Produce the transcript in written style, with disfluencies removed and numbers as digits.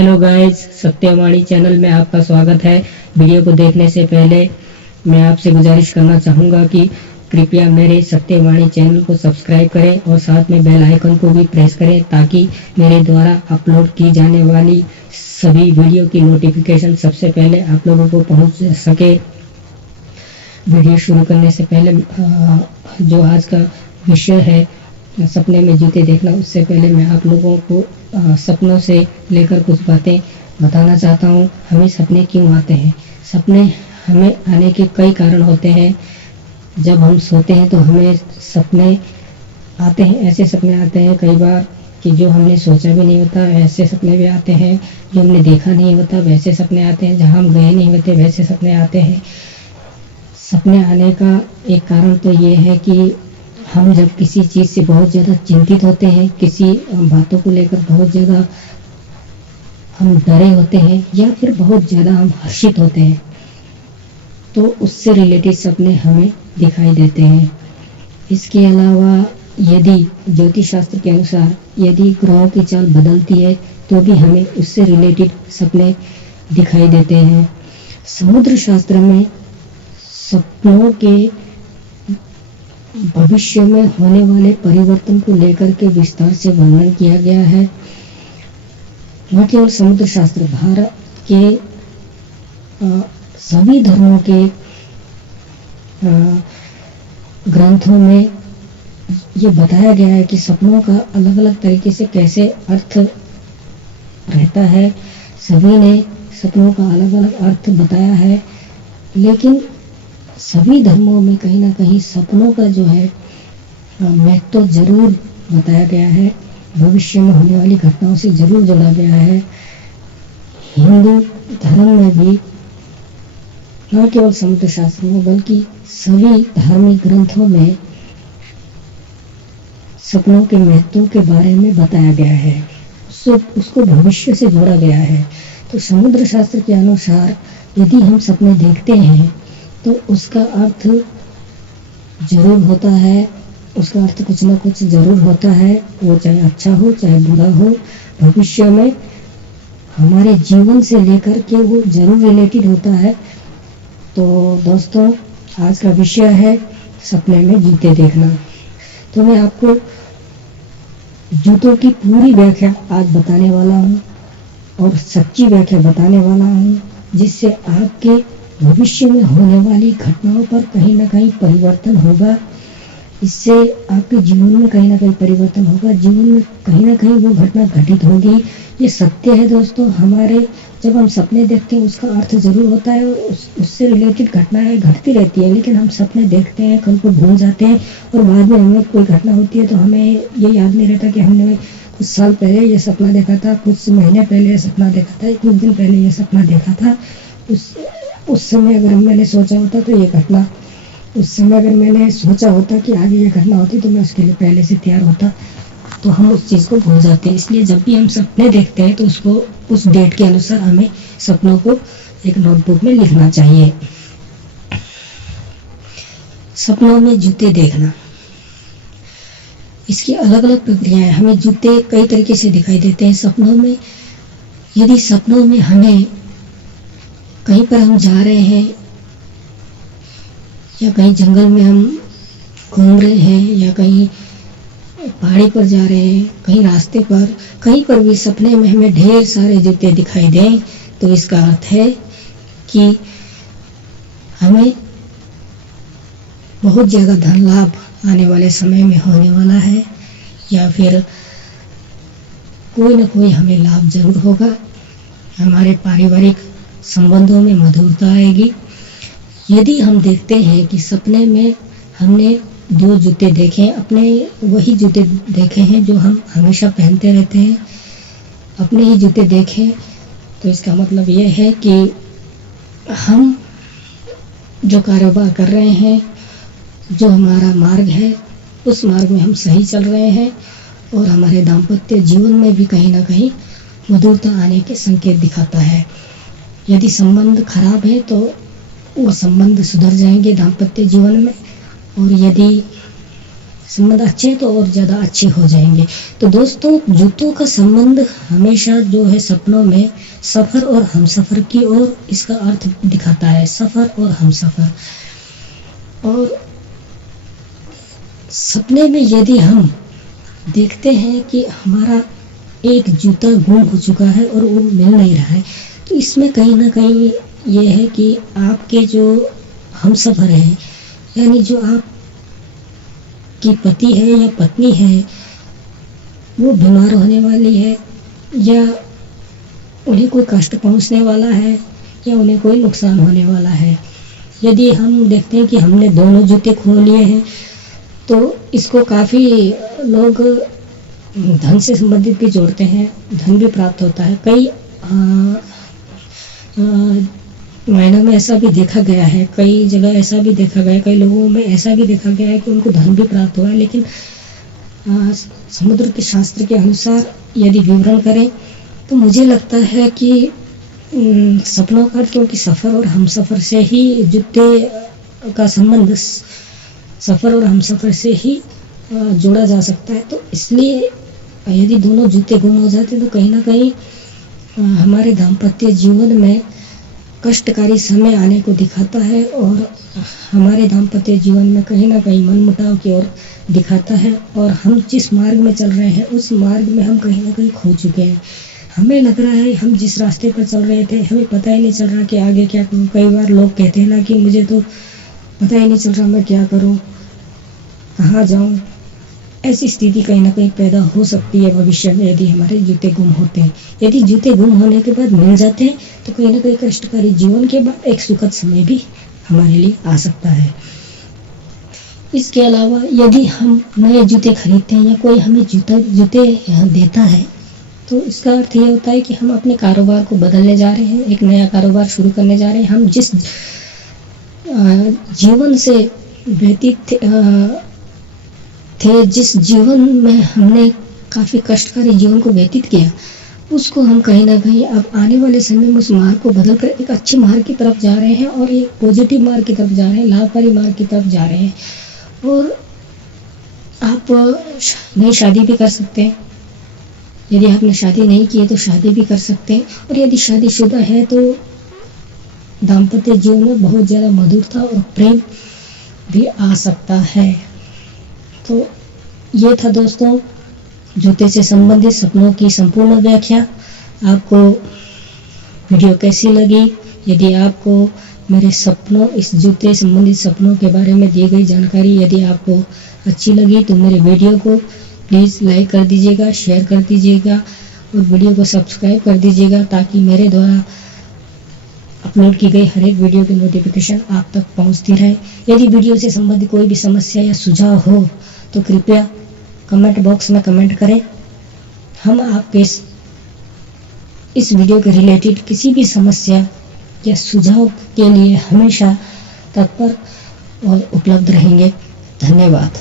Hello guys, Satyavani channel में आपका स्वागत है। वीडियो को देखने से पहले मैं आपसे गुजारिश करना चाहूँगा कि कृपया मेरे सत्यवाणी चैनल को सब्सक्राइब करें और साथ में बेल आइकन को भी प्रेस करें ताकि मेरे द्वारा अपलोड की जाने वाली सभी वीडियो की नोटिफिकेशन सबसे पहले आप लोगों को पहुँच सके। वीडियो शुरू करने से पहले जो आज का विषय है सपने में जूते देखना, उससे पहले मैं आप लोगों को सपनों से लेकर कुछ बातें बताना चाहता हूँ। हमें सपने क्यों आते हैं? सपने हमें आने के कई कारण होते हैं। जब हम सोते हैं तो हमें सपने आते हैं, ऐसे सपने आते हैं कई बार कि जो हमने सोचा भी नहीं होता वैसे सपने भी आते हैं, जो हमने देखा नहीं होता वैसे सपने आते हैं, जहाँ हम गए नहीं होते वैसे सपने आते हैं। सपने आने का एक कारण तो ये है कि हम जब किसी चीज़ से बहुत ज़्यादा चिंतित होते हैं, किसी बातों को लेकर बहुत ज़्यादा हम डरे होते हैं या फिर बहुत ज़्यादा हम हर्षित होते हैं, तो उससे रिलेटेड सपने हमें दिखाई देते हैं। इसके अलावा यदि ज्योतिष शास्त्र के अनुसार यदि ग्रहों की चाल बदलती है तो भी हमें उससे रिलेटेड सपने दिखाई देते हैं। समुद्र शास्त्र में सपनों के भविष्य में होने वाले परिवर्तन को लेकर के विस्तार से वर्णन किया गया है। न केवल समुद्र शास्त्र, भारत के सभी धर्मों के ग्रंथों में ये बताया गया है कि सपनों का अलग अलग तरीके से कैसे अर्थ रहता है। सभी ने सपनों का अलग अलग अर्थ बताया है, लेकिन सभी धर्मों में कहीं ना कहीं सपनों का जो है महत्व तो जरूर बताया गया है, भविष्य में होने वाली घटनाओं से जरूर जोड़ा गया है। हिंदू धर्म में भी न केवल समुद्र शास्त्र में बल्कि सभी धार्मिक ग्रंथों में सपनों के महत्व के बारे में बताया गया है, उसको भविष्य से जोड़ा गया है। तो समुद्र शास्त्र के अनुसार यदि हम सपने देखते हैं तो उसका अर्थ जरूर होता है, उसका अर्थ कुछ ना कुछ जरूर होता है, वो चाहे अच्छा हो चाहे बुरा हो, भविष्य में हमारे जीवन से लेकर के वो जरूर रिलेटेड होता है। तो दोस्तों, आज का विषय है सपने में जूते देखना। तो मैं आपको जूतों की पूरी व्याख्या आज बताने वाला हूँ और सच्ची व्याख्या बताने वाला हूँ, जिससे आपके भविष्य में होने वाली घटनाओं पर कहीं ना कहीं परिवर्तन होगा। इससे आपके जीवन में कहीं ना कहीं परिवर्तन होगा, जीवन में कहीं ना कहीं वो घटना घटित होगी। ये सत्य है दोस्तों। हमारे जब हम सपने देखते हैं उसका अर्थ जरूर होता है, उससे रिलेटेड घटनाएं घटती रहती है, लेकिन हम सपने देखते हैं, कल को भूल जाते हैं और बाद में हमें कोई घटना होती है तो हमें ये याद नहीं रहता कि हमने कुछ साल पहले ये सपना देखा था, कुछ महीने पहले ये सपना देखा था, कुछ दिन पहले ये सपना देखा था। उस समय अगर मैंने सोचा होता तो ये घटना, उस समय अगर मैंने सोचा होता कि आगे ये घटना होती तो मैं उसके लिए पहले से तैयार होता, तो हम उस चीज़ को भूल जाते हैं। इसलिए जब भी हम सपने देखते हैं तो उसको उस डेट के अनुसार हमें सपनों को एक नोटबुक में लिखना चाहिए। सपनों में जूते देखना, इसकी अलग अलग प्रक्रियाएं। हमें जूते कई तरीके से दिखाई देते हैं सपनों में। यदि सपनों में हमें कहीं पर हम जा रहे हैं या कहीं जंगल में हम घूम रहे हैं या कहीं पहाड़ी पर जा रहे हैं, कहीं रास्ते पर, कहीं पर भी सपने में हमें ढेर सारे जूते दिखाई दें तो इसका अर्थ है कि हमें बहुत ज़्यादा धन लाभ आने वाले समय में होने वाला है, या फिर कोई ना कोई हमें लाभ जरूर होगा। हमारे पारिवारिक संबंधों में मधुरता आएगी। यदि हम देखते हैं कि सपने में हमने दो जूते देखे, अपने वही जूते देखे हैं जो हम हमेशा पहनते रहते हैं, अपने ही जूते देखें, तो इसका मतलब ये है कि हम जो कारोबार कर रहे हैं, जो हमारा मार्ग है, उस मार्ग में हम सही चल रहे हैं और हमारे दाम्पत्य जीवन में भी कहीं ना कहीं मधुरता आने के संकेत दिखाता है। यदि संबंध खराब है तो वो संबंध सुधर जाएंगे दाम्पत्य जीवन में, और यदि संबंध अच्छे हैं तो और ज़्यादा अच्छे हो जाएंगे। तो दोस्तों, जूतों का संबंध हमेशा जो है सपनों में सफ़र और हमसफ़र की ओर इसका अर्थ दिखाता है, सफ़र और हमसफ़र। और सपने में यदि हम देखते हैं कि हमारा एक जूता गुम हो चुका है और वो मिल नहीं रहा है, तो इसमें कहीं ना कहीं ये है कि आपके जो हमसफ़र हैं, यानी जो आप की पति है या पत्नी है, वो बीमार होने वाली है, या उन्हें कोई कष्ट पहुंचने वाला है, या उन्हें कोई नुकसान होने वाला है। यदि हम देखते हैं कि हमने दोनों जूते खो लिए हैं, तो इसको काफ़ी लोग धन से संबंधित भी जोड़ते हैं, धन भी प्राप्त होता है। कई मायनों में ऐसा भी देखा गया है, कई जगह ऐसा भी देखा गया है, कई लोगों में ऐसा भी देखा गया है कि उनको धन भी प्राप्त हुआ है। लेकिन समुद्र के शास्त्र के अनुसार यदि विवरण करें तो मुझे लगता है कि सपनों का, क्योंकि सफ़र और हमसफ़र से ही जूते का संबंध सफ़र और हमसफ़र से ही जोड़ा जा सकता है। तो इसलिए यदि दोनों जूते गुम हो जाते हैं तो कहीं ना कहीं हमारे दाम्पत्य जीवन में कष्टकारी समय आने को दिखाता है, और हमारे दाम्पत्य जीवन में कहीं ना कहीं मनमुटाव की ओर दिखाता है, और हम जिस मार्ग में चल रहे हैं उस मार्ग में हम कहीं ना कहीं खो चुके हैं। हमें लग रहा है हम जिस रास्ते पर चल रहे थे हमें पता ही नहीं चल रहा कि आगे क्या करूँ। कई बार लोग कहते हैं ना कि मुझे तो पता ही नहीं चल रहा मैं क्या करूँ, कहाँ जाऊँ। ऐसी स्थिति कहीं ना कहीं पैदा हो सकती है भविष्य में यदि हमारे जूते गुम होते हैं। यदि जूते गुम होने के बाद मिल जाते हैं तो कहीं ना कहीं कष्टकारी जीवन के बाद एक सुखद समय भी हमारे लिए आ सकता है। इसके अलावा यदि हम नए जूते खरीदते हैं या कोई हमें जूते देता है, तो इसका अर्थ ये होता है कि हम अपने कारोबार को बदलने जा रहे हैं, एक नया कारोबार शुरू करने जा रहे हैं। हम जिस जीवन से व्यतीत थे, जिस जीवन में हमने काफ़ी कष्टकारी जीवन को व्यतीत किया, उसको हम कहीं ना कहीं अब आने वाले समय में उस मार्ग को बदल कर एक अच्छे मार्ग की तरफ जा रहे हैं, और एक पॉजिटिव मार्ग की तरफ जा रहे हैं, लाभकारी मार्ग की तरफ जा रहे हैं। और आप नई शादी भी कर सकते हैं, यदि आपने शादी नहीं की है तो शादी भी कर सकते हैं। और यदि शादीशुदा है तो दाम्पत्य जीवन में बहुत ज़्यादा मधुरता और प्रेम भी आ सकता है। तो ये था दोस्तों जूते से संबंधित सपनों की संपूर्ण व्याख्या। आपको वीडियो कैसी लगी? यदि आपको मेरे सपनों, इस जूते संबंधित सपनों के बारे में दी गई जानकारी यदि आपको अच्छी लगी तो मेरे वीडियो को प्लीज़ लाइक कर दीजिएगा, शेयर कर दीजिएगा और वीडियो को सब्सक्राइब कर दीजिएगा, ताकि मेरे द्वारा अपलोड की गई हर एक वीडियो की नोटिफिकेशन आप तक पहुंचती रहे। यदि वीडियो से संबंधित कोई भी समस्या या सुझाव हो तो कृपया कमेंट बॉक्स में कमेंट करें। हम आपके इस वीडियो के रिलेटेड किसी भी समस्या या सुझाव के लिए हमेशा तत्पर और उपलब्ध रहेंगे। धन्यवाद।